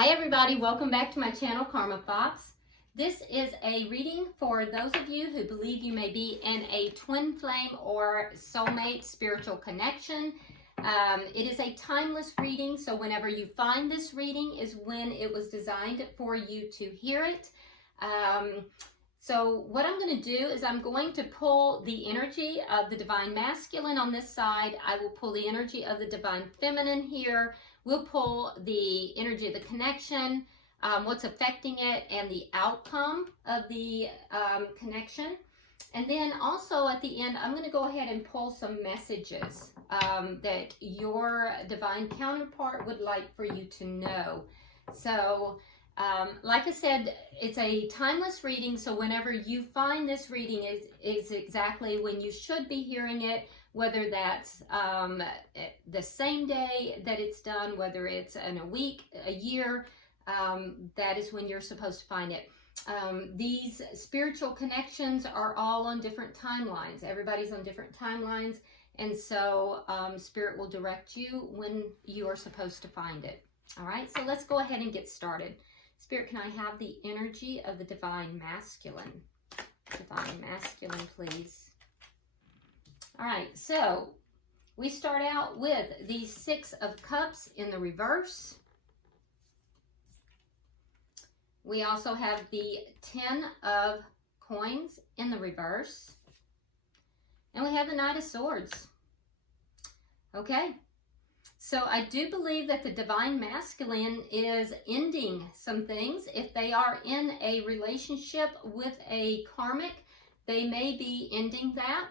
Hi everybody, welcome back to my channel, Karma Fox. This is a reading for those of you who believe you may be in a twin flame or soulmate spiritual connection. It is a timeless reading, so whenever you find this reading is when it was designed for you to hear it. So what I'm going to do is I'm going to pull the energy of the divine masculine on this side. I will pull the energy of the divine feminine here. We'll pull the energy of the connection, what's affecting it, and the outcome of the connection. And then also at the end, I'm going to go ahead and pull some messages that your divine counterpart would like for you to know. So, like I said, it's a timeless reading, so whenever you find this reading is exactly when you should be hearing it, whether that's the same day that it's done, whether it's in a week, a year, that is when you're supposed to find it. These spiritual connections are all on different timelines. Everybody's on different timelines, and so Spirit will direct you when you are supposed to find it. All right, so let's go ahead and get started. Spirit, can I have the energy of the divine masculine? Divine masculine, please. All right, so we start out with the Six of Cups in the reverse. We also have the 10 of Coins in the reverse. And we have the Knight of Swords. Okay, so I do believe that the divine masculine is ending some things. If they are in a relationship with a karmic, they may be ending that.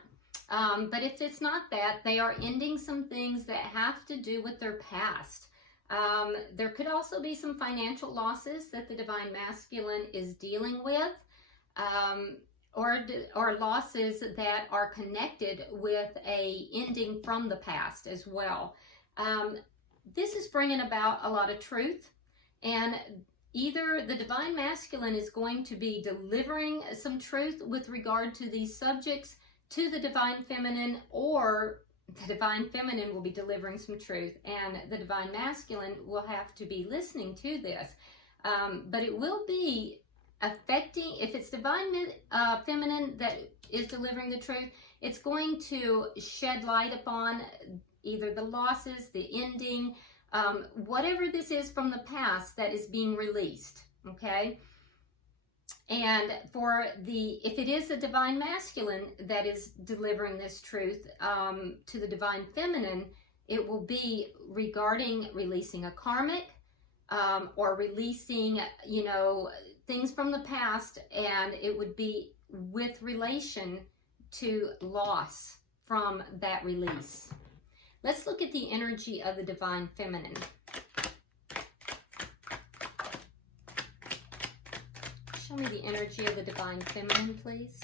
But if it's not that, they are ending some things that have to do with their past. There could also be some financial losses that the divine masculine is dealing with, or losses that are connected with a ending from the past as well. This is bringing about a lot of truth, and either the divine masculine is going to be delivering some truth with regard to these subjects to the divine feminine, or the divine feminine will be delivering some truth and the divine masculine will have to be listening to this. But it will be affecting, if it's divine feminine that is delivering the truth, it's going to shed light upon either the losses, the ending, whatever this is from the past that is being released, okay? And for if it is the divine masculine that is delivering this truth to the divine feminine, it will be regarding releasing a karmic or releasing, you know, things from the past, and it would be with relation to loss from that release. Let's look at the energy of the divine feminine. Show me the energy of the divine feminine, please.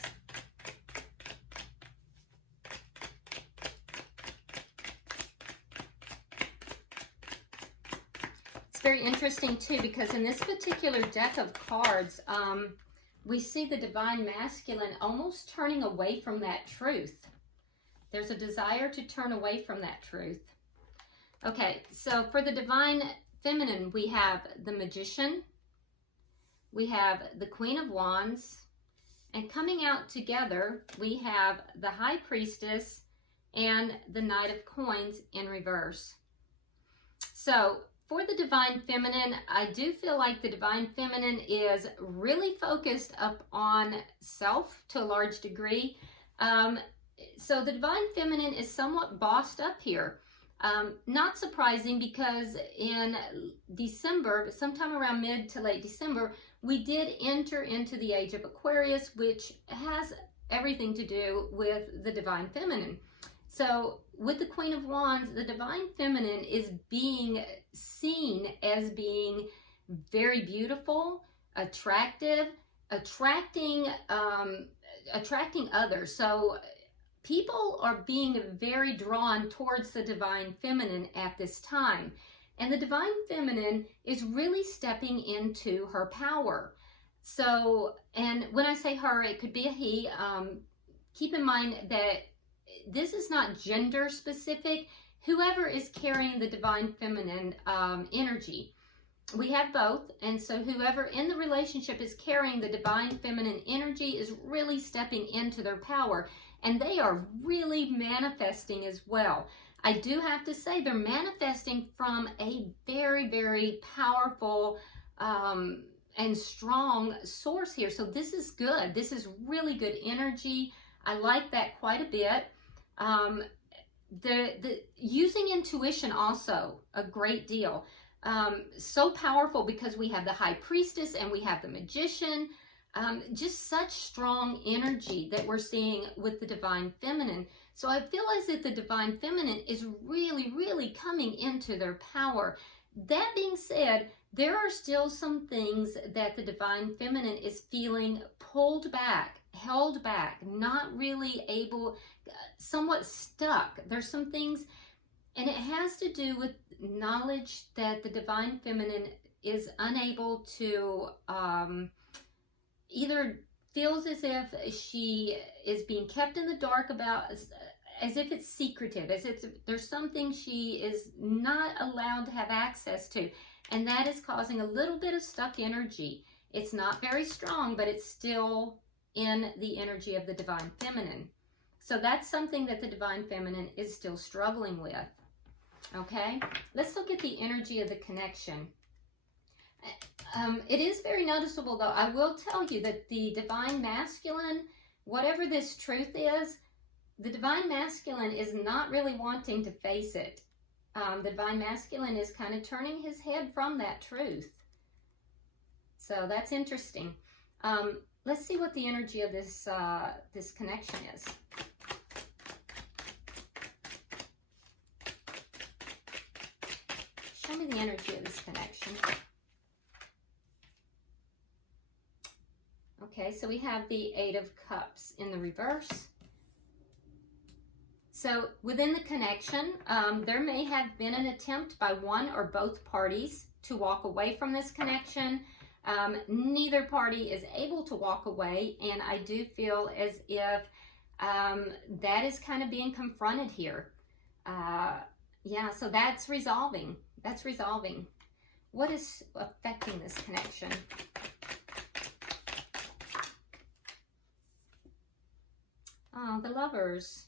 It's very interesting too, because in this particular deck of cards, we see the divine masculine almost turning away from that truth. There's a desire to turn away from that truth. Okay, so for the divine feminine, we have the Magician, we have the Queen of Wands, and coming out together, we have the High Priestess and the Knight of Coins in reverse. So for the divine feminine, I do feel like the divine feminine is really focused up on self to a large degree. So the divine feminine is somewhat bossed up here. Not surprising, because in December, sometime around mid to late December, we did enter into the age of Aquarius, which has everything to do with the divine feminine. So with the Queen of Wands, the divine feminine is being seen as being very beautiful, attractive, attracting others. So people are being very drawn towards the divine feminine at this time. And the divine feminine is really stepping into her power. So, and when I say her, it could be a he. Keep in mind that this is not gender specific. Whoever is carrying the divine feminine energy, We have both, and so whoever in the relationship is carrying the divine feminine energy is really stepping into their power, and they are really manifesting as well. I do have to say they're manifesting from a very, very powerful and strong source here. So this is good. This is really good energy. I like that quite a bit. The using intuition also a great deal. So powerful because we have the High Priestess and we have the Magician. Just such strong energy that we're seeing with the Divine Feminine. So I feel as if the Divine Feminine is really, really coming into their power. That being said, there are still some things that the Divine Feminine is feeling pulled back, held back, not really able, somewhat stuck. There's some things, and it has to do with knowledge that the Divine Feminine is unable to, either feels as if she is being kept in the dark about, as if it's secretive, as if there's something she is not allowed to have access to. And that is causing a little bit of stuck energy. It's not very strong, but it's still in the energy of the Divine Feminine. So that's something that the Divine Feminine is still struggling with. Okay, let's look at the energy of the connection. It is very noticeable, though. I will tell you that the Divine Masculine, whatever this truth is, the Divine Masculine is not really wanting to face it. The Divine Masculine is kind of turning his head from that truth. So that's interesting. Let's see what the energy of this, this connection is. Show me the energy of this connection. Okay, so we have the Eight of Cups in the reverse. So within the connection, there may have been an attempt by one or both parties to walk away from this connection. Neither party is able to walk away, and I do feel as if that is kind of being confronted here. Yeah, so that's resolving. That's resolving. What is affecting this connection? Oh, the Lovers.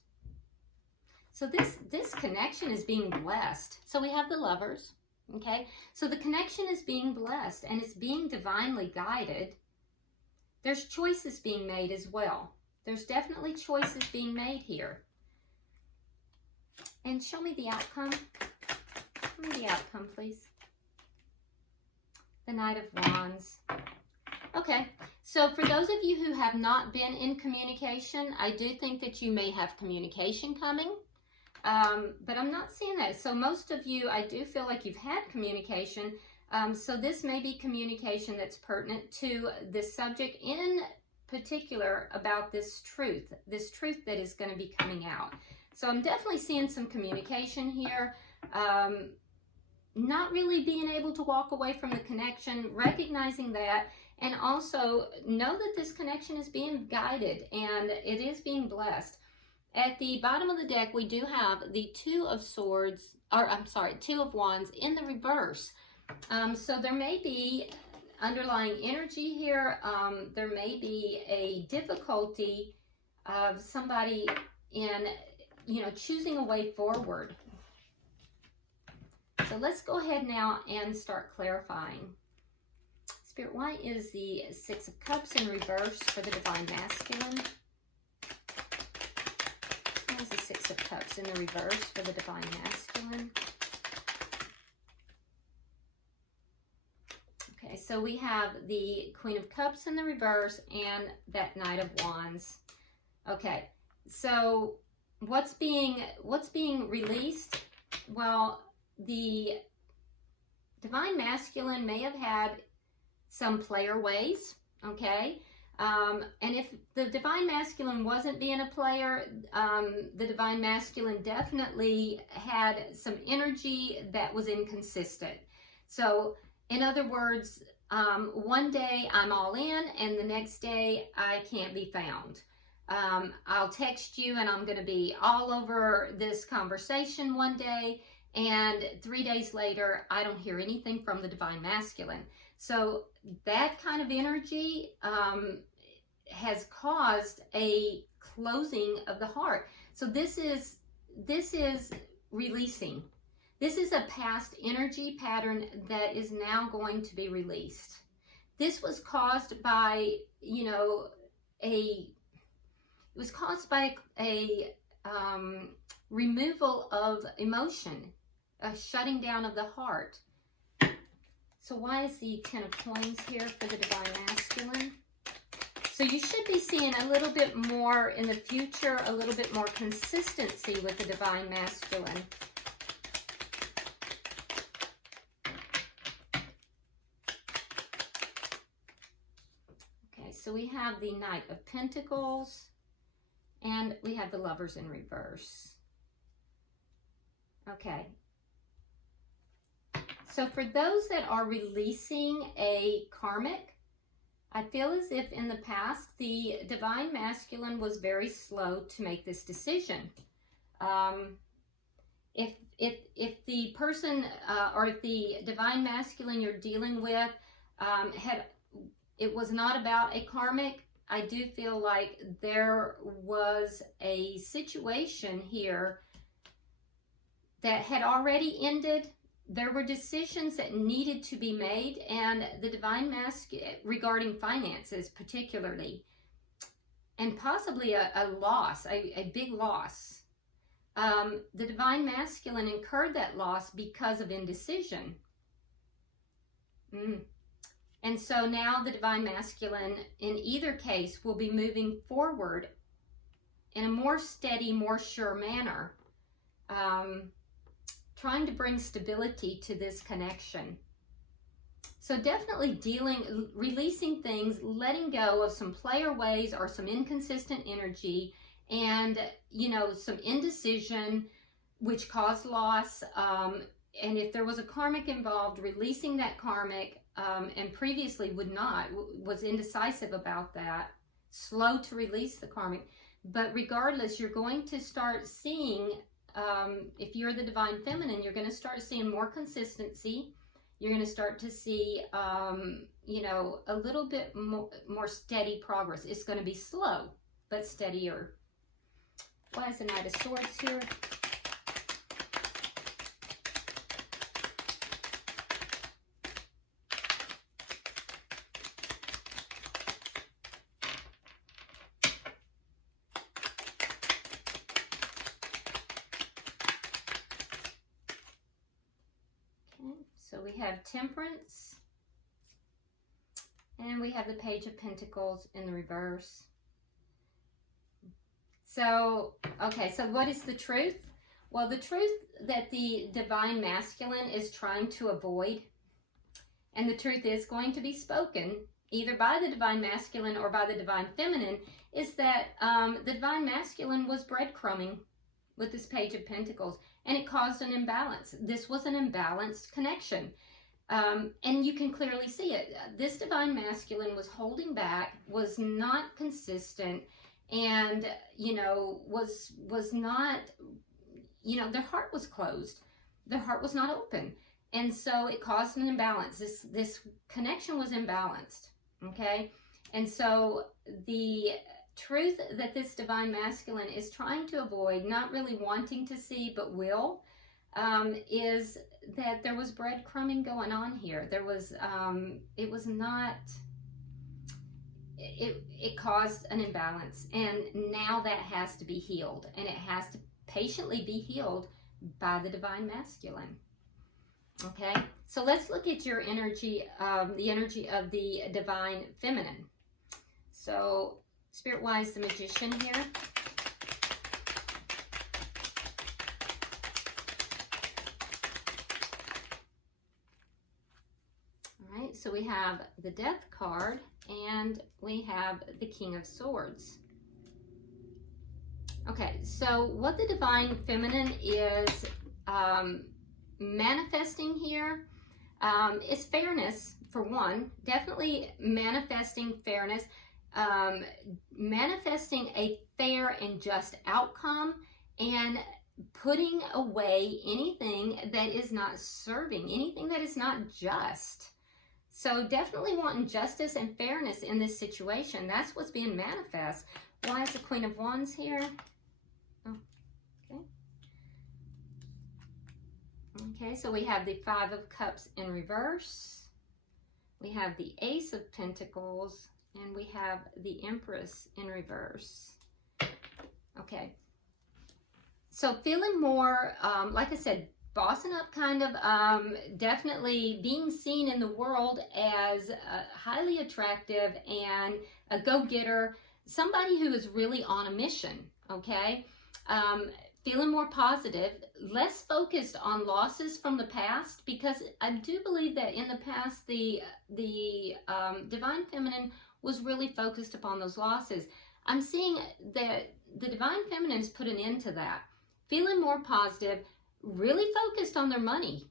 So this connection is being blessed. So we have the Lovers, okay? So the connection is being blessed and it's being divinely guided. There's choices being made as well. There's definitely choices being made here. And show me the outcome. Show me the outcome, please. The Knight of Wands. Okay, so for those of you who have not been in communication, I do think that you may have communication coming, but I'm not seeing that. So most of you, I do feel like you've had communication, so this may be communication that's pertinent to this subject, in particular about this truth that is going to be coming out. So I'm definitely seeing some communication here. Not really being able to walk away from the connection, recognizing that, and also know that this connection is being guided and it is being blessed. At the bottom of the deck, we do have the Two of Swords, or I'm sorry, Two of Wands in the reverse. So there may be underlying energy here. There may be a difficulty of somebody in, choosing a way forward. So let's go ahead now and start clarifying. Spirit, why is the Six of Cups in reverse for the Divine Masculine? Why is the Six of Cups in the reverse for the Divine Masculine? Okay, so we have the Queen of Cups in the reverse and that Knight of Wands. Okay, so what's being released? Well, the Divine Masculine may have had some player ways, okay? And if the Divine Masculine wasn't being a player, the Divine Masculine definitely had some energy that was inconsistent. So, in other words, one day I'm all in and the next day I can't be found. I'll text you and I'm going to be all over this conversation one day, and 3 days later, I don't hear anything from the divine masculine. So that kind of energy has caused a closing of the heart. So this is releasing. This is a past energy pattern that is now going to be released. This was caused by, you know, it was caused by a removal of emotion, a shutting down of the heart. So why is the 10 of Coins here for the divine masculine? So you should be seeing a little bit more in the future, a little bit more consistency with the divine masculine. Okay, so we have the Knight of Pentacles, and we have the Lovers in reverse. Okay. So for those that are releasing a karmic, I feel as if in the past, the divine masculine was very slow to make this decision. If the person or if the divine masculine you're dealing with it was not about a karmic, I do feel like there was a situation here that had already ended. There were decisions that needed to be made, and the divine masculine regarding finances particularly, and possibly a loss, a big loss. The divine masculine incurred that loss because of indecision. And so now the divine masculine, in either case, will be moving forward in a more steady, more sure manner, trying to bring stability to this connection. So definitely releasing things, letting go of some player ways or some inconsistent energy, and, you know, some indecision, which caused loss. And if there was a karmic involved, releasing that karmic, and previously was indecisive about that, slow to release the karmic. But regardless, you're going to start seeing, if you're the divine feminine, you're going to start seeing more consistency. You're going to start to see, you know, a little bit more steady progress. It's going to be slow, but steadier. Why is the Knight of Swords here? So we have Temperance, and we have the Page of Pentacles in the reverse. So, okay, so what is the truth? Well, the truth that the divine masculine is trying to avoid, and the truth is going to be spoken either by the divine masculine or by the divine feminine, is that the divine masculine was breadcrumbing with this Page of Pentacles, and it caused an imbalance. This was an imbalanced connection. And you can clearly see it. This divine masculine was holding back, was not consistent, and, you know, was not, you know, their heart was closed. Their heart was not open. And so it caused an imbalance. This connection was imbalanced, okay? And so the truth that this divine masculine is trying to avoid, not really wanting to see, but will, is that there was breadcrumbing going on here. There was, it was not, it caused an imbalance, and now that has to be healed, and it has to patiently be healed by the divine masculine. Okay, so let's look at your energy, the energy of the divine feminine. So Spirit-wise, the Magician here. All right, so we have the Death card, and we have the King of Swords. Okay, so what the divine feminine is manifesting here is fairness, for one. Definitely manifesting fairness, manifesting a fair and just outcome, and putting away anything that is not serving, anything that is not just. So definitely wanting justice and fairness in this situation. That's what's being manifest. Why is the Queen of Wands here? Oh, okay. Okay, so we have the Five of Cups in reverse. We have the Ace of Pentacles, and we have the Empress in reverse. Okay. So feeling more, like I said, bossing up, kind of, definitely being seen in the world as highly attractive and a go-getter, somebody who is really on a mission, okay? Feeling more positive, less focused on losses from the past, because I do believe that in the past, the Divine Feminine was really focused upon those losses. I'm seeing that the Divine Feminine has put an end to that. Feeling more positive, really focused on their money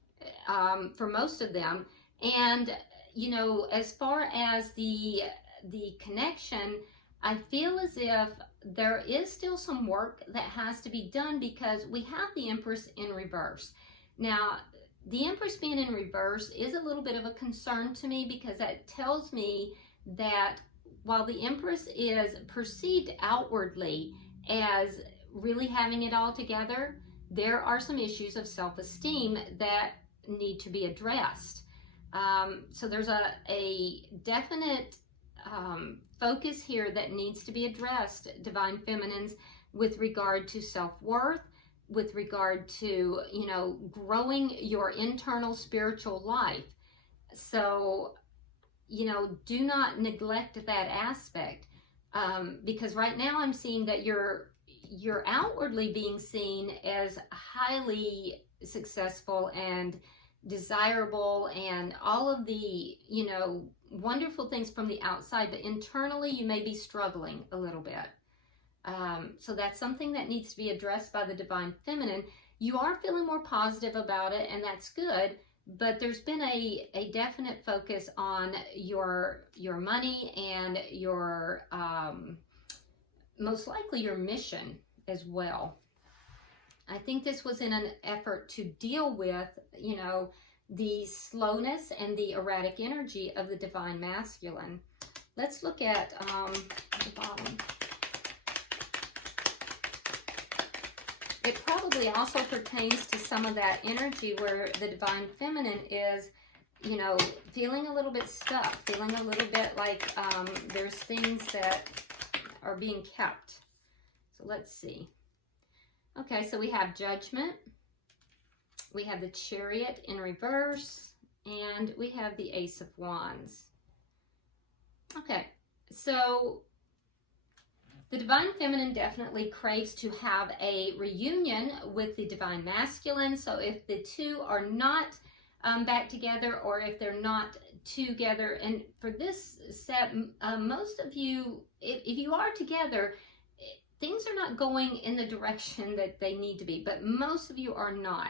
for most of them. And, you know, as far as the connection, I feel as if there is still some work that has to be done, because we have the Empress in reverse. Now, the Empress being in reverse is a little bit of a concern to me, because that tells me that while the Empress is perceived outwardly as really having it all together, there are some issues of self-esteem that need to be addressed. So there's a definite focus here that needs to be addressed, Divine Feminines, with regard to self-worth, with regard to, you know, growing your internal spiritual life. So, you know, do not neglect that aspect, because right now I'm seeing that you're outwardly being seen as highly successful and desirable and all of the, you know, wonderful things from the outside, but internally you may be struggling a little bit. So that's something that needs to be addressed by the Divine Feminine. You are feeling more positive about it, and that's good, but there's been a definite focus on your money and your most likely your mission as well. I think this was in an effort to deal with, you know, the slowness and the erratic energy of the Divine Masculine. Let's look at the bottom. It probably also pertains to some of that energy where the Divine Feminine is, you know, feeling a little bit stuck, feeling a little bit like there's things that are being kept. So let's see. Okay, so we have Judgment, we have the Chariot in reverse, and we have the Ace of Wands. Okay, so the Divine Feminine definitely craves to have a reunion with the Divine Masculine. So if the two are not back together, or if they're not together, and for this set, most of you, if you are together, things are not going in the direction that they need to be, but most of you are not.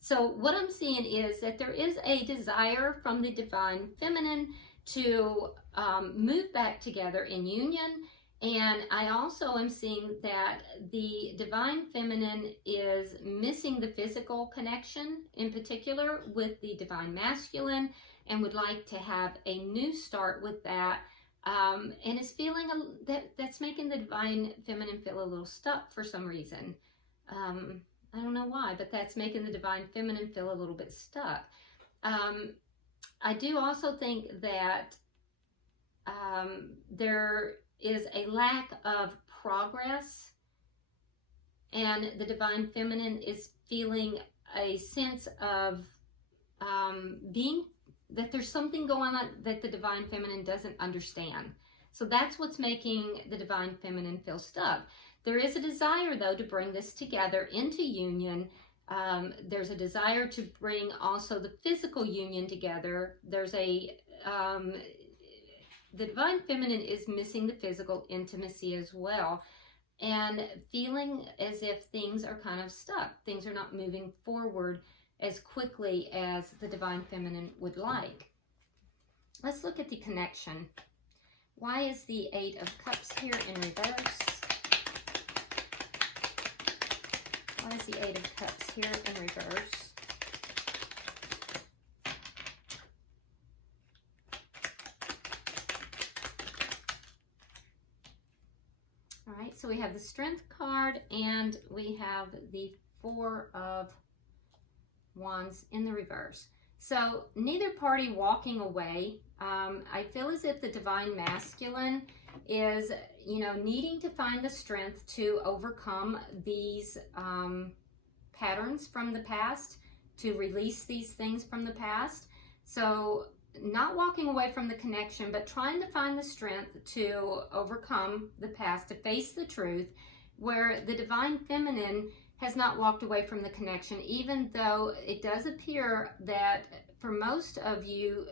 So what I'm seeing is that there is a desire from the Divine Feminine to move back together in union. And I also am seeing that the Divine Feminine is missing the physical connection, in particular with the Divine Masculine, and would like to have a new start with that. And is feeling that's making the Divine Feminine feel a little stuck for some reason. I don't know why, but that's making the Divine Feminine feel a little bit stuck. I do also think that there is a lack of progress, and the Divine Feminine is feeling a sense of that there's something going on that the Divine Feminine doesn't understand. So that's what's making the Divine Feminine feel stuck. There is a desire, though, to bring this together into union. There's a desire to bring also the physical union together. There's the Divine Feminine is missing the physical intimacy as well, and feeling as if things are kind of stuck. Things are not moving forward as quickly as the Divine Feminine would like. Let's look at the connection. Why is the Eight of Cups here in reverse? Why is the Eight of Cups here in reverse? All right, so we have the Strength card and we have the Four of Wands in the reverse. So neither party walking away. I feel as if the Divine Masculine is, you know, needing to find the strength to overcome these patterns from the past, to release these things from the past. So not walking away from the connection, but trying to find the strength to overcome the past, to face the truth, where the Divine Feminine has not walked away from the connection, even though it does appear that for most of you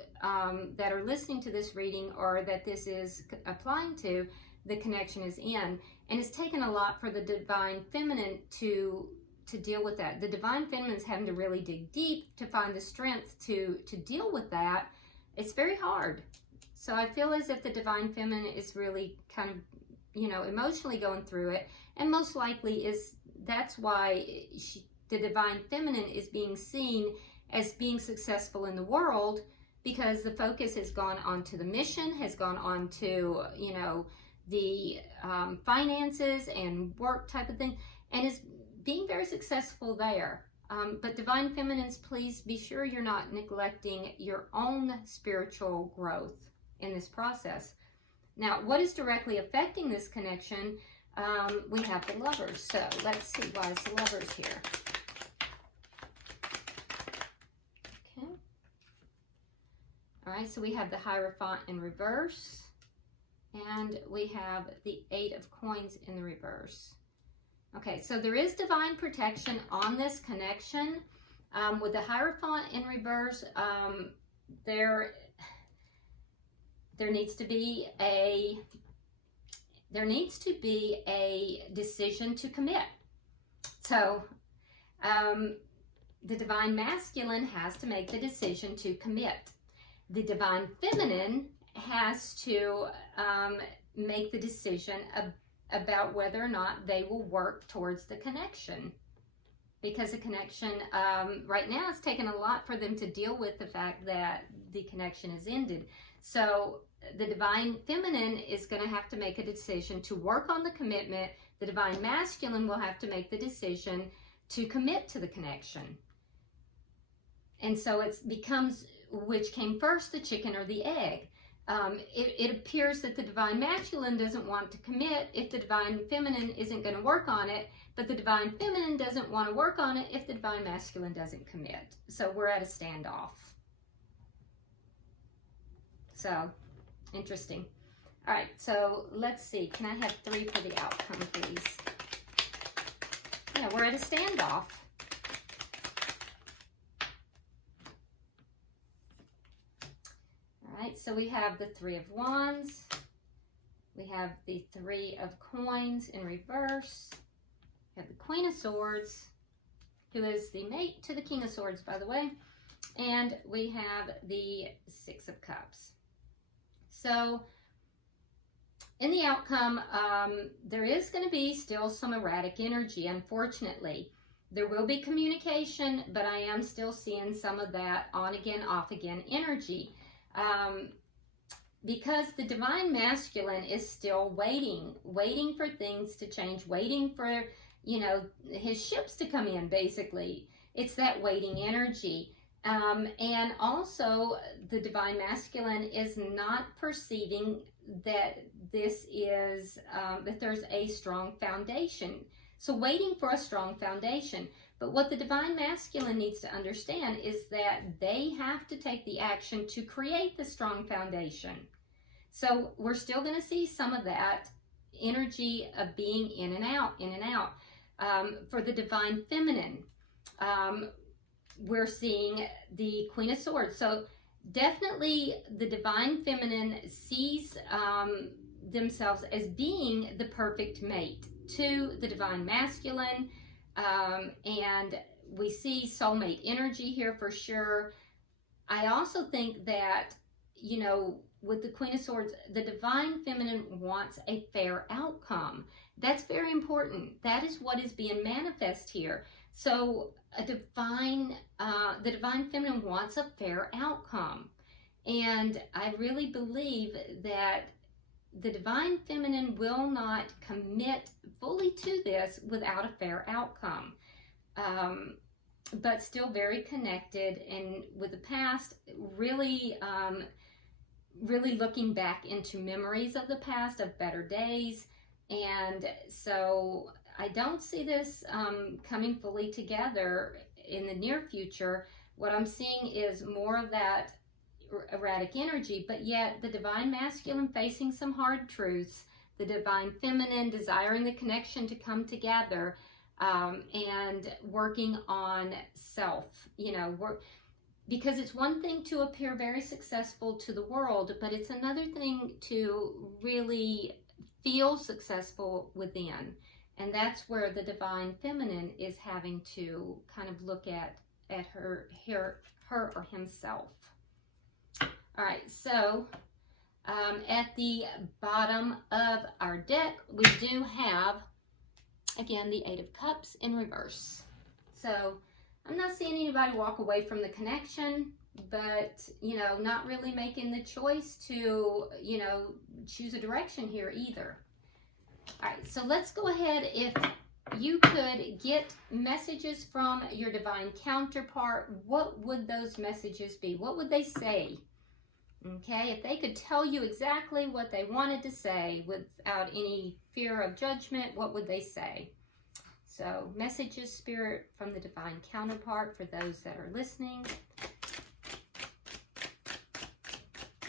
that are listening to this reading, or that this is applying to, the connection is in. And it's taken a lot for the Divine Feminine to deal with that. The Divine Feminine is having to really dig deep to find the strength to deal with that. It's very hard. So I feel as if the Divine Feminine is really kind of, you know, emotionally going through it. And most likely that's why the Divine Feminine is being seen as being successful in the world, because the focus has gone on to the mission, has gone on to, you know, the finances and work type of thing, and is being very successful there. But Divine Feminines, please be sure you're not neglecting your own spiritual growth in this process. Now, what is directly affecting this connection? We have the Lovers. So let's see, why is the Lovers here? Okay. All right, so we have the Hierophant in reverse, and we have the Eight of Coins in the reverse. Okay, so there is divine protection on this connection. With the Hierophant in reverse, there needs to be a decision to commit. So the Divine Masculine has to make the decision to commit. The Divine Feminine has to make the decision about whether or not they will work towards the connection. Because the connection, right now, it's taken a lot for them to deal with the fact that the connection is ended. So the Divine Feminine is going to have to make a decision to work on the commitment. The Divine Masculine will have to make the decision to commit to the connection. And so it becomes, which came first, the chicken or the egg? It appears that the Divine Masculine doesn't want to commit if the Divine Feminine isn't going to work on it, but the Divine Feminine doesn't want to work on it if the Divine Masculine doesn't commit. So we're at a standoff. So, interesting. All right, so let's see. Can I have 3 for the outcome, please? Yeah, we're at a standoff. All right, so we have the Three of Wands. We have the Three of Coins in reverse. We have the Queen of Swords, who is the mate to the King of Swords, by the way. And we have the Six of Cups. So in the outcome, there is going to be still some erratic energy, unfortunately. There will be communication, but I am still seeing some of that on again, off again energy. Because the Divine Masculine is still waiting for things to change, waiting for, you know, his ships to come in, basically. It's that waiting energy. And also the Divine Masculine is not perceiving that this is, that there's a strong foundation. So waiting for a strong foundation. But what the Divine Masculine needs to understand is that they have to take the action to create the strong foundation. So we're still going to see some of that energy of being in and out, in and out. For the Divine Feminine, we're seeing the Queen of Swords. So definitely the Divine Feminine sees themselves as being the perfect mate to the Divine Masculine. And we see soulmate energy here for sure. I also think that, you know, with the Queen of Swords, the divine feminine wants a fair outcome. That's very important. That is what is being manifest here. So the divine feminine wants a fair outcome. And I really believe that the divine feminine will not commit fully to this without a fair outcome. But still very connected, and with the past, really looking back into memories of the past, of better days. And so I don't see this coming fully together in the near future. What I'm seeing is more of that erratic energy, but yet the divine masculine facing some hard truths, the divine feminine desiring the connection to come together, and working on self, you know, because it's one thing to appear very successful to the world, but it's another thing to really feel successful within. And that's where the divine feminine is having to kind of look at her or himself. All right, so at the bottom of our deck, we do have, again, the Eight of Cups in reverse. So I'm not seeing anybody walk away from the connection, but, you know, not really making the choice to, you know, choose a direction here either. All right, so let's go ahead. If you could get messages from your divine counterpart, what would those messages be? What would they say? Okay, if they could tell you exactly what they wanted to say without any fear of judgment, what would they say? So, messages, Spirit, from the divine counterpart for those that are listening.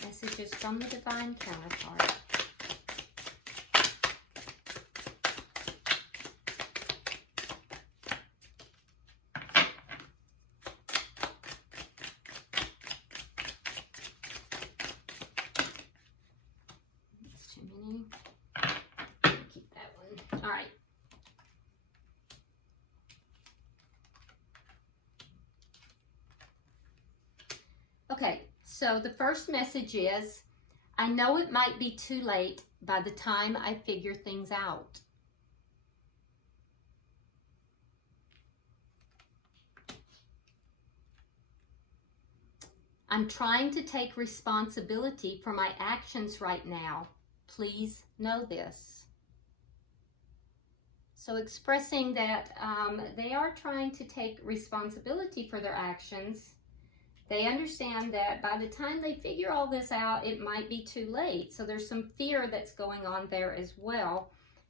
Messages from the divine counterpart. That's too many. Keep that one. All right. Okay, so the first message is, I know it might be too late by the time I figure things out. I'm trying to take responsibility for my actions right now. Please know this. So expressing that they are trying to take responsibility for their actions. They understand that by the time they figure all this out, it might be too late. So there's some fear that's going on there as well.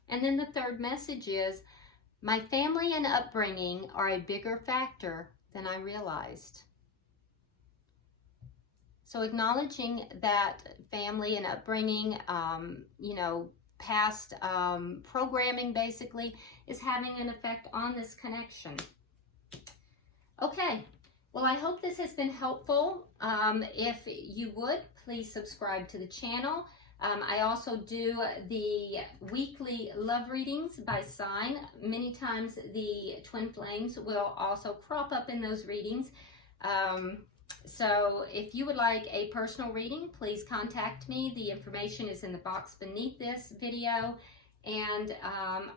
And then the third message is, my family and upbringing are a bigger factor than I realized. So acknowledging that family and upbringing, you know, past programming basically is having an effect on this connection. Okay. Well, I hope this has been helpful. If you would, please subscribe to the channel. I also do the weekly love readings by sign. Many times the twin flames will also crop up in those readings. So if you would like a personal reading, please contact me. The information is in the box beneath this video. And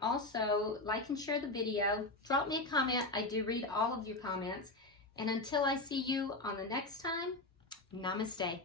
also, like and share the video. Drop me a comment. I do read all of your comments. And until I see you on the next time, namaste.